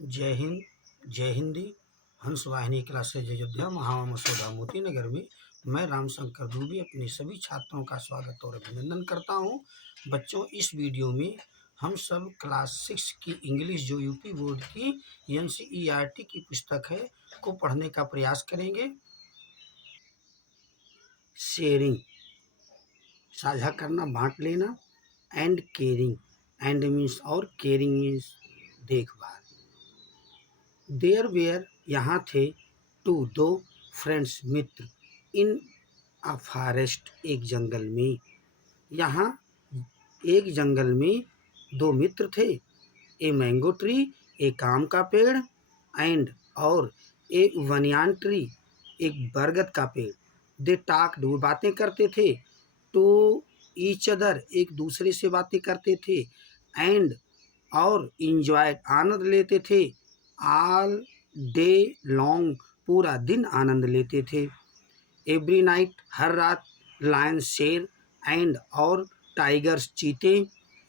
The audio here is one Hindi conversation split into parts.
जय हिंद, जय हिंदी। हंस वाहिनी क्लासेज अयोध्या महावा मसौदा मोती नगर में मैं रामशंकर दूबे अपने सभी छात्रों का स्वागत और अभिनंदन करता हूं। बच्चों, इस वीडियो में हम सब क्लास 6 की इंग्लिश जो यूपी बोर्ड की NCERT की पुस्तक है को पढ़ने का प्रयास करेंगे। शेयरिंग, साझा करना, बांट लेना। एंड केयरिंग, एंड मीन्स और केयरिंग मीन्स देखभाल। देयर वेयर, यहाँ थे, टू दो friends, Mitra, in a forest, एक जंगल में। यहाँ एक जंगल में दो मित्र थे। ए मैंगो ट्री, एक आम का पेड़, एंड और ए वनियान ट्री, एक बरगद का पेड़। दे टॉक्ड, वो बातें करते थे। टू ईच अदर, एक दूसरे से बातें करते थे। एंड और इंजॉयड, आनंद लेते थे। ऑल डे लॉन्ग, पूरा दिन आनंद लेते थे। एवरी नाइट, हर रात। लायन, शेर, एंड और टाइगर्स, चीते।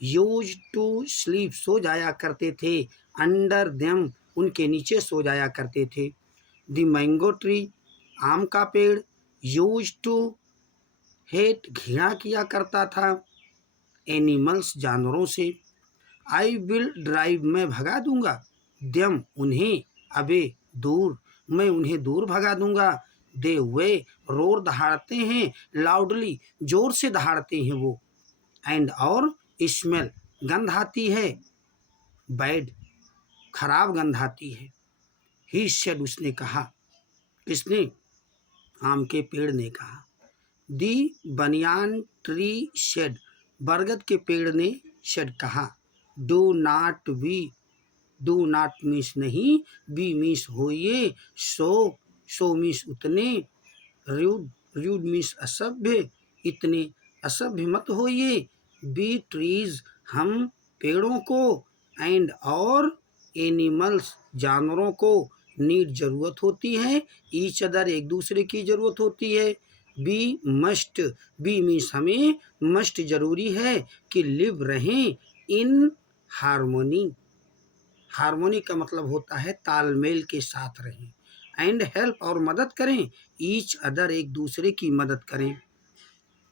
यूज टू स्लीप, सो जाया करते थे। अंडर देम, उनके नीचे सो जाया करते थे। द मैंगो ट्री, आम का पेड़। यूज टू हेट, घृणा किया करता था। एनिमल्स, जानवरों से। आई विल ड्राइव, मैं भगा दूंगा। देम, उन्हें। अबे, दूर, मैं उन्हें दूर भगा दूंगा। दे वे, रोर, दहाड़ते हैं। लाउडली, जोर से दहाड़ते हैं वो। एंड और स्मेल, गंध आती है। बैड, खराब गंध आती है। ही सेड, उसने कहा। किसने? आम के पेड़ ने कहा। दी बनियान ट्री सेड, बरगद के पेड़ ने सेड, कहा। Do not be, do not means नहीं, बी मीन्स होइए। सो मीन्स उतने। रूड, रूड मीन्स असभ्य, इतने असभ्य मत होइए। बी ट्रीज, हम पेड़ों को। एंड और एनिमल्स, जानवरों को। नीड, जरूरत होती है। ईच अदर, एक दूसरे की जरूरत होती है। बी मस्ट, बी मीन्स हमें, मस्ट जरूरी है कि लिव रहें। इन हार्मोनी, हार्मोनी का मतलब होता है तालमेल के साथ रहें। एंड हेल्प, और मदद करें। ईच अदर, एक दूसरे की मदद करें।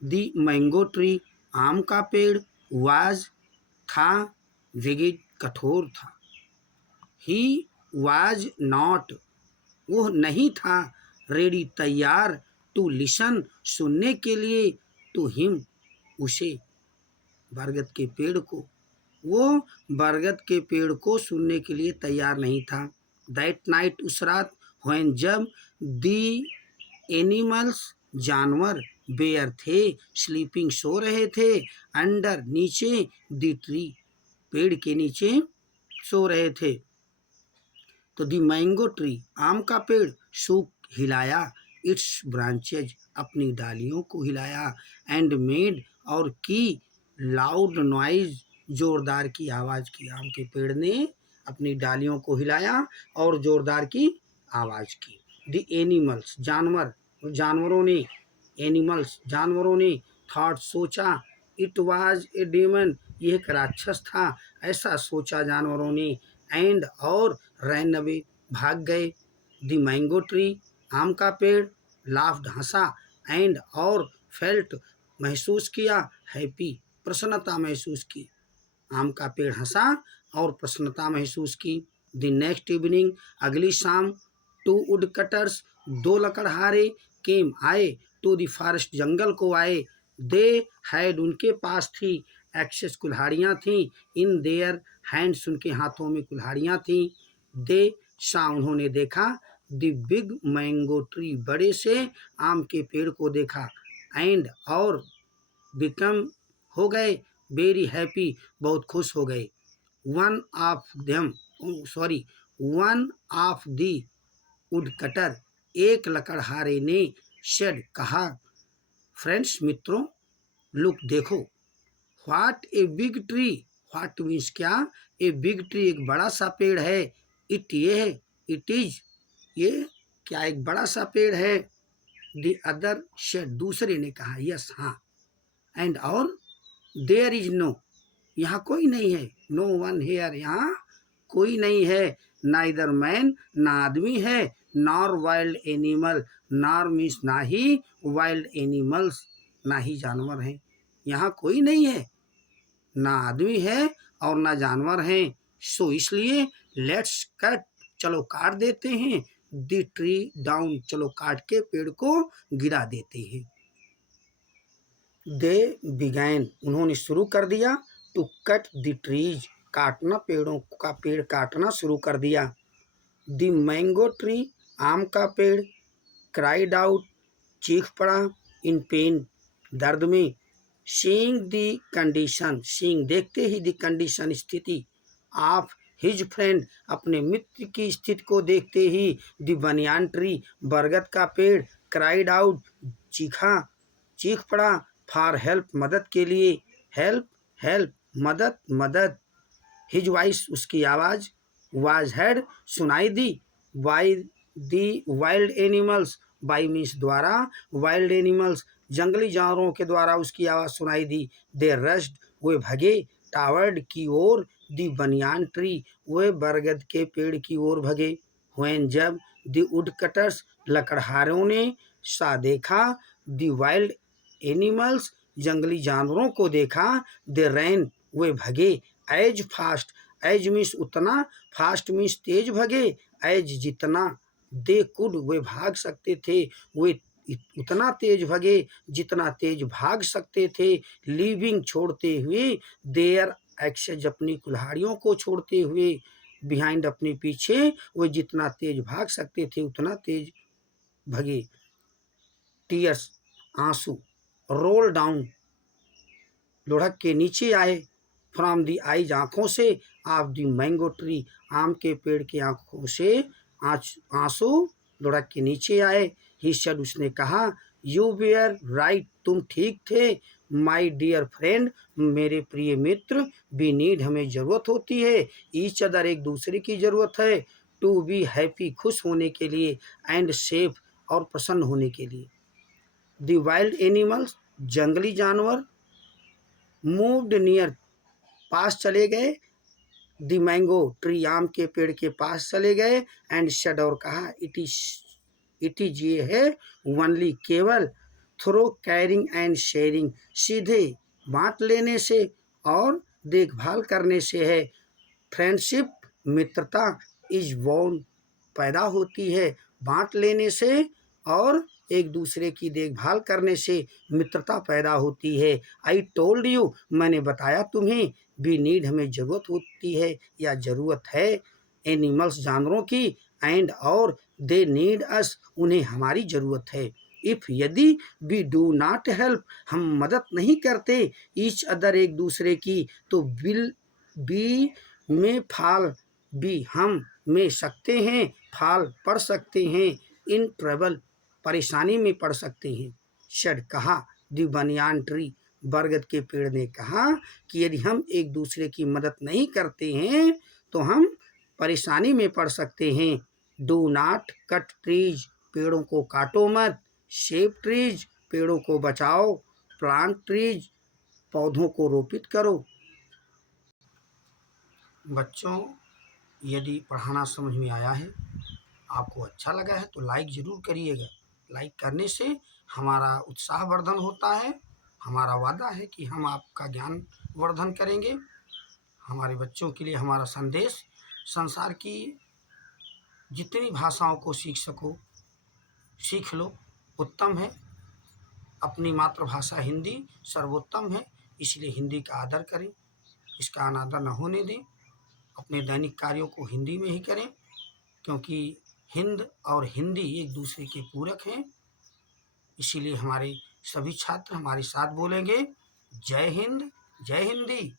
दी मैंगो ट्री, आम का पेड़। वाज, था। विगिड, कठोर था। ही वाज नॉट, वो नहीं था। रेडी, तैयार। टू लिसन, सुनने के लिए। टू हिम, उसे, बरगद के पेड़ को। वो बरगद के पेड़ को सुनने के लिए तैयार नहीं था। दैट नाइट, उस रात। व्हेन, जब। दी एनिमल्स, जानवर। बेयर, थे। स्लीपिंग, सो रहे थे। अंडर, नीचे। द ट्री, पेड़ के नीचे सो रहे थे। तो दी मैंगो ट्री, आम का पेड़। सूक, हिलाया। इट्स ब्रांचेज, अपनी डालियों को हिलाया। एंड मेड, और की। लाउड नॉइज, जोरदार की आवाज की। आम के पेड़ ने अपनी डालियों को हिलाया और जोरदार की आवाज की। द एनिमल्स, जानवर, जानवरों ने। एनिमल्स, जानवरों ने। थॉट, सोचा। इट वाज ए डेमन, यह एक राक्षस था, ऐसा सोचा जानवरों ने। एंड और रैन अवे, भाग गए। द मैंगो ट्री, आम का पेड़। Laughed, Hansa. एंड और फेल्ट, महसूस किया। हैप्पी, प्रसन्नता महसूस की। आम का पेड़ हंसा और प्रसन्नता महसूस की। द नेक्स्ट इवनिंग, अगली शाम। टू वुड कटर्स, दो लकड़हारे। केम, आए। टू द फॉरेस्ट, जंगल को आए। दे हैड, उनके पास थी। एक्सेस, कुल्हाड़ियाँ थीं। इन देयर हैंड्स, उनके हाथों में कुल्हाड़ियाँ थीं। दे सा, उन्होंने देखा। द बिग मैंगो ट्री, बड़े से आम के पेड़ को देखा। एंड और बिकम, हो गए। वेरी हैप्पी, बहुत खुश हो गए। One of them, sorry, one of the wood cutter, एक लकड़हारे ने। शेड, कहा। फ्रेंड्स, मित्रों। लुक, देखो। What a big tree, what means क्या। ए बिग ट्री, एक बड़ा सा पेड़ है। इट, ये है। इट इज, ये क्या एक बड़ा सा पेड़ है। द अदर शेड, दूसरे ने कहा। यस, हाँ। एंड और देयर इज नो, यहाँ कोई नहीं है। नो वन हेयर, यहाँ कोई नहीं है। नाइदर मैन ना आदमी है, nor wild animal, nor means ना ही, वाइल्ड एनिमल्स ना ही जानवर हैं। यहाँ कोई नहीं है, ना आदमी है और ना जानवर हैं। सो इसलिए लेट्स कट, चलो काट देते हैं, द ट्री डाउन, चलो काट के पेड़ को गिरा देते हैं। दे बिगैन, उन्होंने शुरू कर दिया, टू कट द ट्रीज, काटना, पेड़ काटना शुरू कर दिया। द मैंगो ट्री, आम का पेड़, क्राइड आउट, चीख पड़ा, इन पेन, दर्द में, सीइंग द कंडीशन, सीइंग देखते ही, द कंडीशन स्थिति, ऑफ हिज फ्रेंड, अपने मित्र की स्थिति को देखते ही, द बनियान ट्री, बरगद का पेड़, क्राइड आउट, चीख पड़ा, फॉर हेल्प, मदद के लिए, हेल्प हेल्प, मदद मदद, हिज वॉइस, उसकी आवाज़, वाज हेड, सुनाई दी, by the wild animals, by means द्वारा, वाइल्ड एनिमल्स, जंगली जानवरों के द्वारा उसकी आवाज़ सुनाई दी। दे रश्ड, वे भगे, टावर्ड की ओर, दी बनियान ट्री, वे बरगद के पेड़ की ओर भगे। व्हेन जब, दी वुड कटर्स, लकड़हारों ने, सा देखा, दी वाइल्ड एनिमल्स, जंगली जानवरों को देखा, दे रैन, वे भगे, एज फास्ट, एज मीन्स उतना, फास्ट मीन्स तेज भगे, एज जितना, दे कुड, वे भाग सकते थे, वे उतना तेज भगे जितना तेज भाग सकते थे, लीविंग, छोड़ते हुए, देयर एक्सेज, अपनी कुल्हाड़ियों को छोड़ते हुए, बिहाइंड, अपने पीछे, वे जितना तेज भाग सकते थे उतना तेज भगे। टीयर्स, आंसू, रोल डाउन, लुढ़क के नीचे आए, फ्रॉम दी आईज, आँखों से, ऑफ दी मैंगो ट्री, आम के पेड़ की आँखों से आंसू लुढ़क के नीचे आए। ही सेड, उसने कहा, यू वेयर राइट, तुम ठीक थे, माई डियर फ्रेंड, मेरे प्रिय मित्र, बी नीड, हमें ज़रूरत होती है, ईच अदर, एक दूसरे की ज़रूरत है, टू बी हैप्पी, खुश होने के लिए, एंड सेफ, और प्रसन्न होने के लिए। दी वाइल्ड एनिमल्स, जंगली जानवर, मूव्ड नियर, पास चले गए, दी मैंगो ट्री, आम के पेड़ के पास चले गए, एंड सेड, और कहा, इट इज ये है, ओनली, केवल, थ्रो कैरिंग एंड शेयरिंग, सीधे बांट लेने से और देखभाल करने से है, फ्रेंडशिप, मित्रता, इज बॉर्न, पैदा होती है, बांट लेने से और एक दूसरे की देखभाल करने से मित्रता पैदा होती है। आई टोल्ड यू, मैंने बताया तुम्हें, वी नीड, हमें ज़रूरत होती है या ज़रूरत है, एनिमल्स, जानवरों की, एंड, और, दे नीड अस, उन्हें हमारी ज़रूरत है। इफ़, यदि, वी डू नॉट हेल्प, हम मदद नहीं करते, ईच अदर, एक दूसरे की, तो विल बी में फाल, बी, हम में सकते हैं, फाल, पड़ सकते हैं, इन ट्रबल, परेशानी में पड़ सकते हैं। शेड, कहा, दी बनियान ट्री, बरगद के पेड़ ने कहा कि यदि हम एक दूसरे की मदद नहीं करते हैं तो हम परेशानी में पड़ सकते हैं। डू नॉट कट ट्रीज, पेड़ों को काटो मत, सेव ट्रीज, पेड़ों को बचाओ, प्लांट ट्रीज, पौधों को रोपित करो। बच्चों, यदि पढ़ाना समझ में आया है, आपको अच्छा लगा है तो लाइक ज़रूर करिएगा। लाइक करने से हमारा उत्साह वर्धन होता है। हमारा वादा है कि हम आपका ज्ञान वर्धन करेंगे। हमारे बच्चों के लिए हमारा संदेश, संसार की जितनी भाषाओं को सीख सको सीख लो, उत्तम है। अपनी मातृभाषा हिंदी सर्वोत्तम है, इसलिए हिंदी का आदर करें, इसका अनादर न होने दें। अपने दैनिक कार्यों को हिंदी में ही करें, क्योंकि हिंद और हिंदी एक दूसरे के पूरक हैं। इसीलिए हमारे सभी छात्र हमारे साथ बोलेंगे, जय हिंद, जय हिंदी।